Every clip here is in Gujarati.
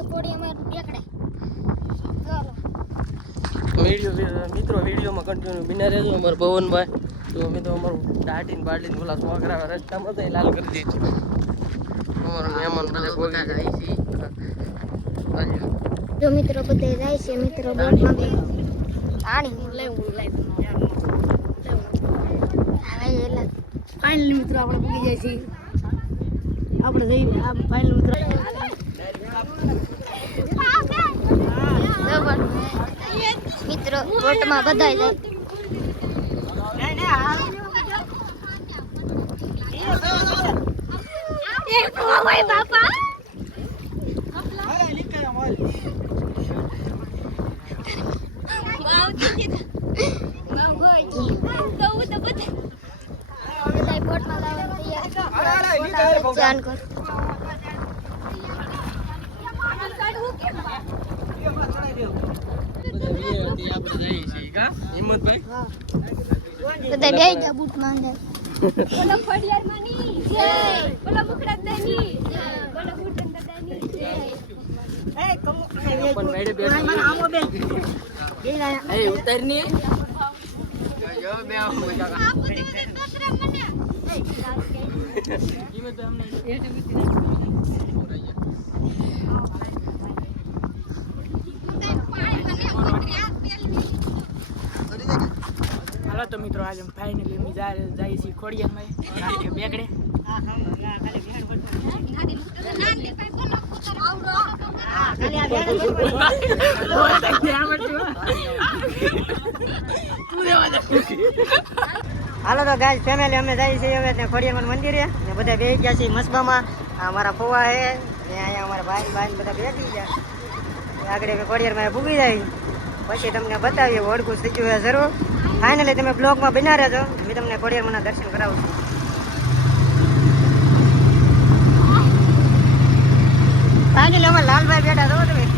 છે કોડી અમાર દેખડે મિત્રો વિડીયોમાં કન્ટિન્યુ બિના રહેજો અમારા પવનભાઈ તો અમે તો અમારું દાઢીને બાડીને બોલા છોકરા રસ્તામાં તો લાલ કરી દે છે અમારા મહેમાન બધા બોલી જાય છે જો મિત્રો બધે જાય છે મિત્રો બોટમાં બે પાણી લેવું ફાઇનલી મિત્રો આપણે પૂગી જાય છે આપણે જઈ ફાઇનલ મિત્રો મિત્રો બોટમાં બધા જાય બાપા બધા બે જા બૂટ માંગે બોલો ખોડિયાર માની જય બોલો મુખરાજ દાની જય બોલો બૂટન દાની જય એ કમ પણ મેડે બે આમો બે એ ઉતરની જો બે આમ મજા ઈમે તો અમને હાલો તો મિત્રો આજે ફાઇનલી અમે જાય છે ખોડિયારમાં બેગડે હાલો તો ગાઈસ ફેમિલી અમે જાય છે હવે ત્યાં ખોડિયારમાં મંદિરે ને બધા બેસી ગયા છે મસબામાં અમારા ફોવા છે ને અહીંયા અમારા ભાઈ બધા બેસી ગયા આગળ ખોડિયારમાં ભૂગી જાય પછી તમને બતાવીએ ઓળખું થઈ ગયું છે જરૂર ફાઇનલી તમે બ્લોગમાં બના રહેજો મેં તમને ખોડિયારમાંના દર્શન કરાવું છું ફાઇનલી અમે લાલભાઈ બેઠા છો તમે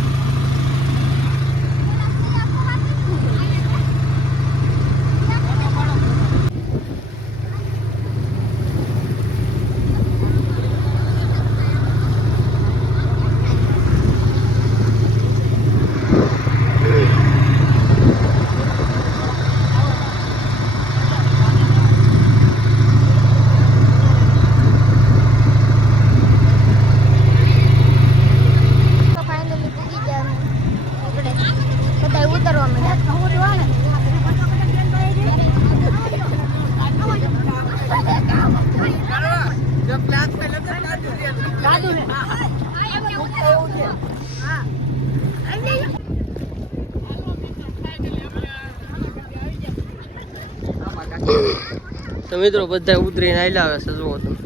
તો મિત્રો બધા ઉતરીને આયલા આવે છે જુઓ તમે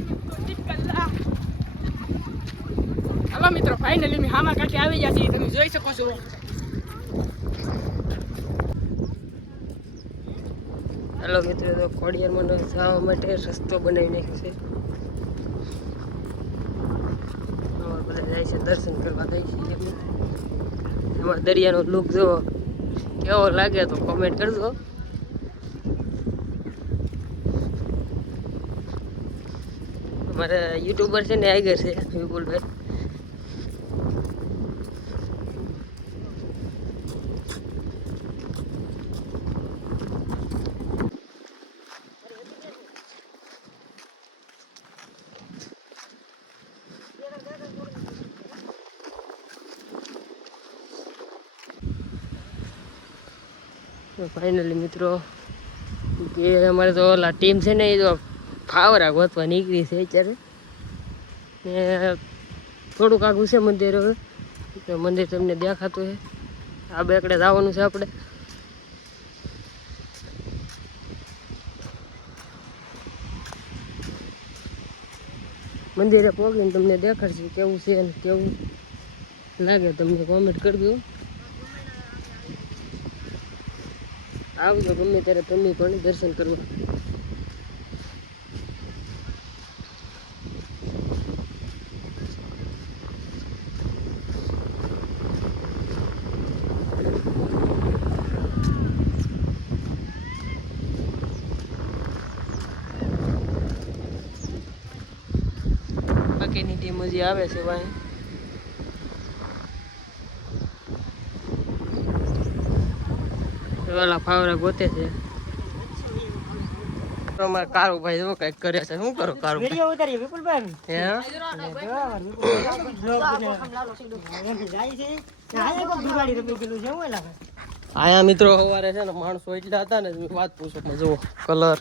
હાલો મિત્રો ફાઇનલી મે હામા કાંઠે આવી ગયા છે તમે જોઈ શકો છો હેલો મિત્રો તો ખોડિયારમાં જવા માટે રસ્તો બનાવી નાખ્યો છે બધા જાય છે દર્શન કરવા જાય છે એમાં દરિયાનો લુક જો કેવો લાગે તો કોમેન્ટ કરજો અમારે યુટ્યુબર છે ને આગળ છે વિપુલભાઈ ફાઇનલી મિત્રો કે અમારે તો ઓલા ટીમ છે ને એ તો ફાવરા ગોતવા નીકળી છે અત્યારે ને થોડુંક આગું છે મંદિર હવે તો મંદિર તમને દેખાતું છે આ બેકડે જવાનું છે આપણે મંદિરે પહોંચીને તમને દેખાડશે કેવું છે અને કેવું લાગે તમને કોમેન્ટ કરજો આવજો ગમે ત્યારે તમે પણ દર્શન કરવા બાકીની ટીમ હજી આવે છે ભાઈ ઓલા ફાવરા ગોતે છે અમારે કારુભાઈ જો કઈક કરે છે શું કરો કારુભાઈ વિડિયો ઉતારીએ વિપુલભાઈ હે જાય છે આયા કોક દિવાળી રમી ગયેલું છે હું લાગે આયા મિત્રો સવારે છે ને માણસો એટલા હતા ને વાત પૂછો પણ જુઓ કલર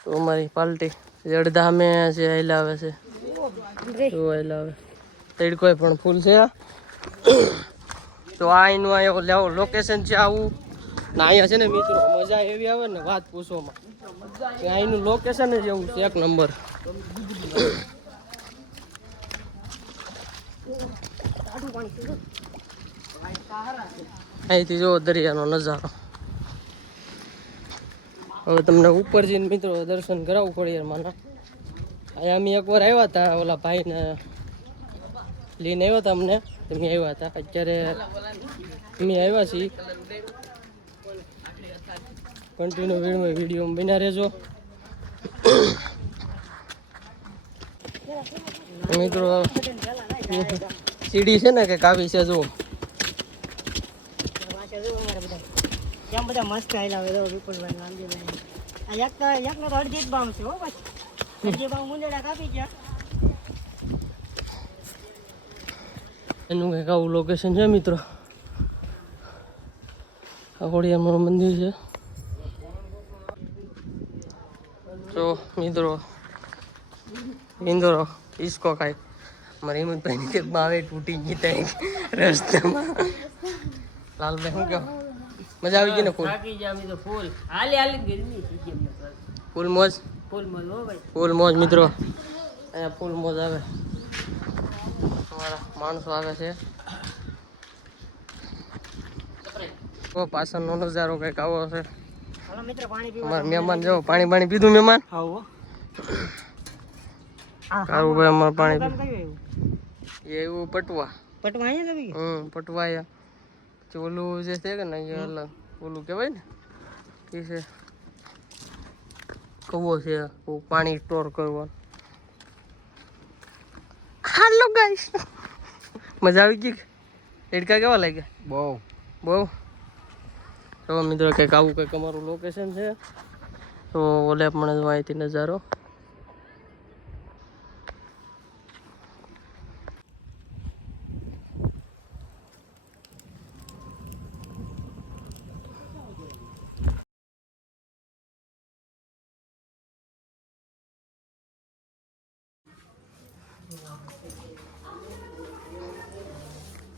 તો અમારી પાર્ટી અડધા અમે છે હલાવે છે જો હલાવે તેડ કોઈ પણ ફૂલ છે તો આ એનું અહીંયા લેવો લોકેશન છે આવું ના અહીંયા છે ને મિત્રો મજા એવી આવે ને વાત પૂછવામાં કે અહીંનું લોકેશન જ એવું છે એક નંબર અહીંથી જો દરિયાનો નજારો હવે તમને ઉપર જઈને મિત્રો દર્શન કરાવવું પડે યાર માના અહીંયા અમે એકવાર આવ્યા હતા ઓલા ભાઈને લઈને આવ્યા હતા અમને તમે આવ્યા હતા અત્યારે અમે આવ્યા છીએ કન્ટિન્યુ વિડીયો બન્યા રહેજો મિત્રો સીડી છે ને કે કાવી છે જો કેમ બધા મસ્ત આયલા હવે વિપુલભાઈ નામજીભાઈ આ એકનો તો અડધી જ બામ છે હો પાછી અડધી બામ મુંડડા કાપી ગયા એનું કંઈક આવું લોકેશન છે મિત્રો આ ખોડિયારનું મંદિર છે તો મિત્રો ઇન્દોરો ઈસકો ખાય મારે હિંમતભાઈની કે બાવે તૂટી ગઈ ત્યાં રસ્તામાં લાલભાઈ શું કહો મજા આવી ગઈ ને ફૂલ ફૂલ મોજ ફૂલ મોજ મિત્રો અહીંયા ફૂલ મોજ આવે અમારા માણસો આવે છે પાછળનો નજારો કંઈક આવો છે હાલો મિત્ર પાણી પીવા અમારા મહેમાન જો પાણી પીધું મહેમાન આવો કારુભાઈ અમારે પાણી કામ કયું એવું પટવા પટવા અહીંયા લવી પટવા અહીંયા પછી ઓલું જે છે કે ને અહીંયા અલગ ઓલું કહેવાય ને એ છે કવો છે પાણી સ્ટોર કરવાનું હાલો ગાઈસ મજા આવી ગઈ એડકા કેવા લાગ્યા બહુ તો મિત્રો કંઈક આવું કંઈક અમારું લોકેશન છે તો ઓલે પણ અહીંથી નજારો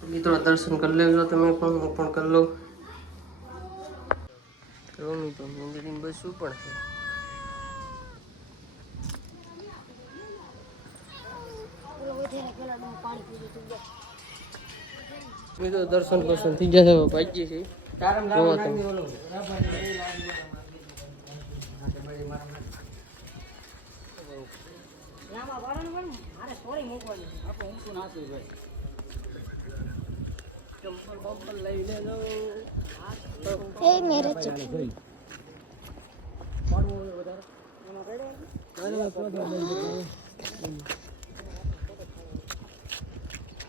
મિત્રો દર્શન કરી લેજો તમે પણ હું પણ કરી લઉં મિત્રો મંદિરની બસ શું પણ છે મિત્રો દર્શન થઈ ગયા છે ભાગ્ય છે मेरे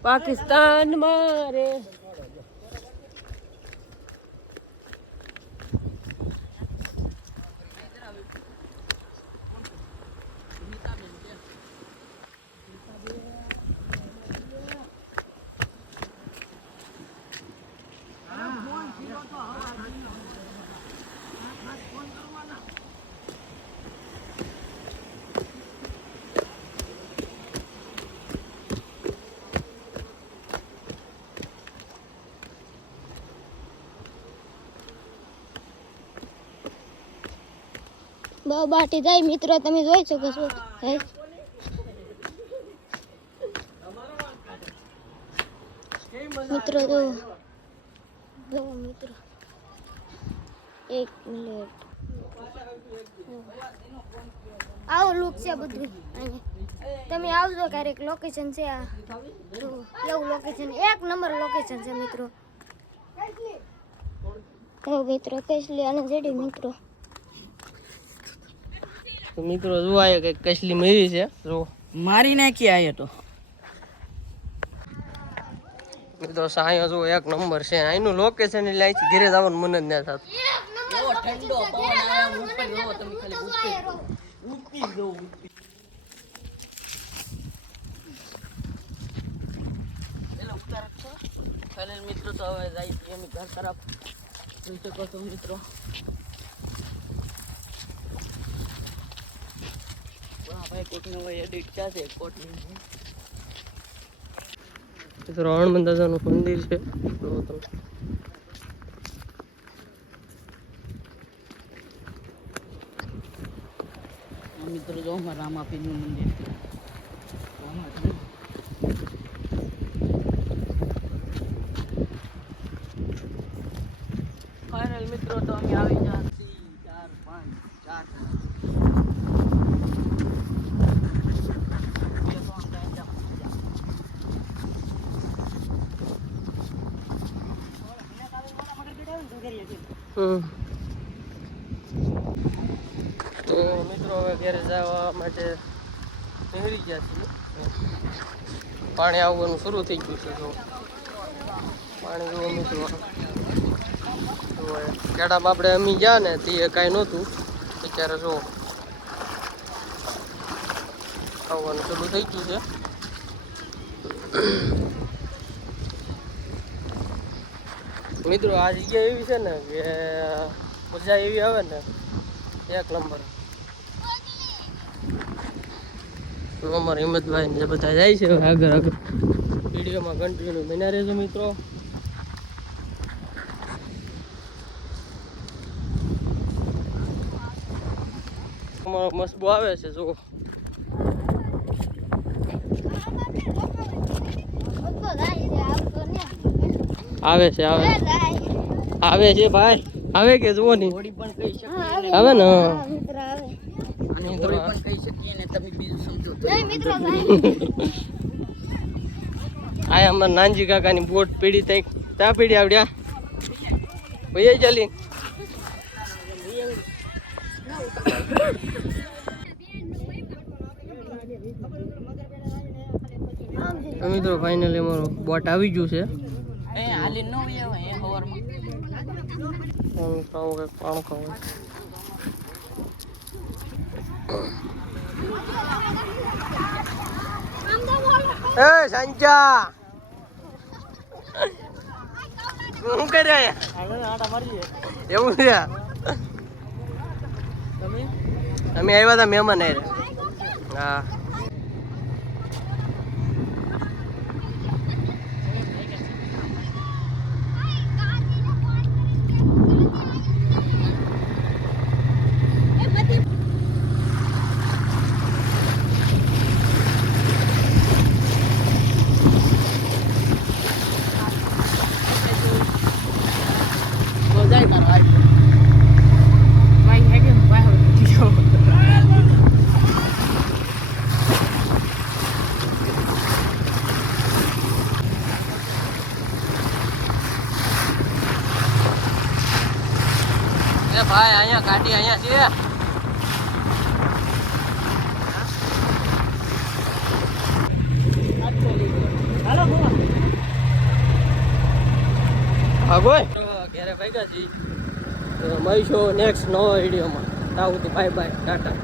पाकिस्तान मारे બાટી જાય મિત્રો તમે જોઈ શકો છો મિત્રો જો મિત્રો એક મિનિટ આવો લુક છે બધું તમે આવજો ક્યારેક લોકેશન છે આ એવું લોકેશન એક નંબર લોકેશન છે મિત્રો મિત્રો કેસલી અને જેડી મિત્રો તો મિત્રો જોવાય કે કસલી મરી છે જો મારી નાખી આયે તો મિત્રો સાંયો જો એક નંબર છે. અહીંનું લોકેશન એટલે અહીંથી ઘરે જવાનું મન જ ના થતું. ઠંડો પવન આવે ઉપર જોવો તમે ખાલી ઉડતી જો ઉડતી. એલો ઉતાર છો ફાઇનલ મિત્રો તો હવે જાય છે અમે ઘર તરફ. જોઈ શકો છો મિત્રો ભાઈ કોટનું હોય એડિટ છે કોટનું મિત્રો હનુમાન દાદાનું મંદિર છે. મિત્રો જો અમારા રામાપીરનું મંદિર. ફાઇનલ મિત્રો તો અમે આવી ગયા 4 5 તો મિત્રો હવે ઘરે જવા માટે નીકળી ગયા છીએ. પાણી આવવાનું શરૂ થઈ ગયું છે. જો પાણી જુઓ મિત્રો. કેડામાં આપણે અમી ગયા ને તે કાંઈ નહોતું. અત્યારે જો આવવાનું શરૂ થઈ ગયું છે. મિત્રો આ જગ્યા એવી છે ને કે મજા એવી આવે ને એક નંબર. અમારા હિંમતભાઈ ને બધા જાય છે આગળ આગળ. વિડીયોમાં કન્ટિન્યુ બન્યા રહેજો મિત્રો. અમારો મસ્બો આવે છે જો. આવે છે આવે છે ભાઈ આવે કે જુઓ ની થોડી પણ કહી શકીએ આવે ને મિત્ર આવે અને થોડી પણ કહી શકીએ ને તમે બીજું સમજો તો નહીં મિત્રો આ અમાર નાનજી કાકાની બોટ પીડી થઈ તા પીડી આવડ્યા ભાઈ ચાલી મિત્રો ફાઇનલી અમારો બોટ આવી ગયું છે. એ હાલી ન હોય એ હવારમાં ખાવું કંઈક પાણ ખાવું. એ સંજા શું કરે એવું છે. અમે આવ્યા હતા મહેમાન હારે. હા ભાઈ અહીંયા ગાડી અહીંયા છે. ભાગોય ઘરે ભાગ્યા છીએ. મળીશું નેક્સ્ટ નવો વિડીયોમાં. ત્યાં સુધી બાય બાય ટાટા.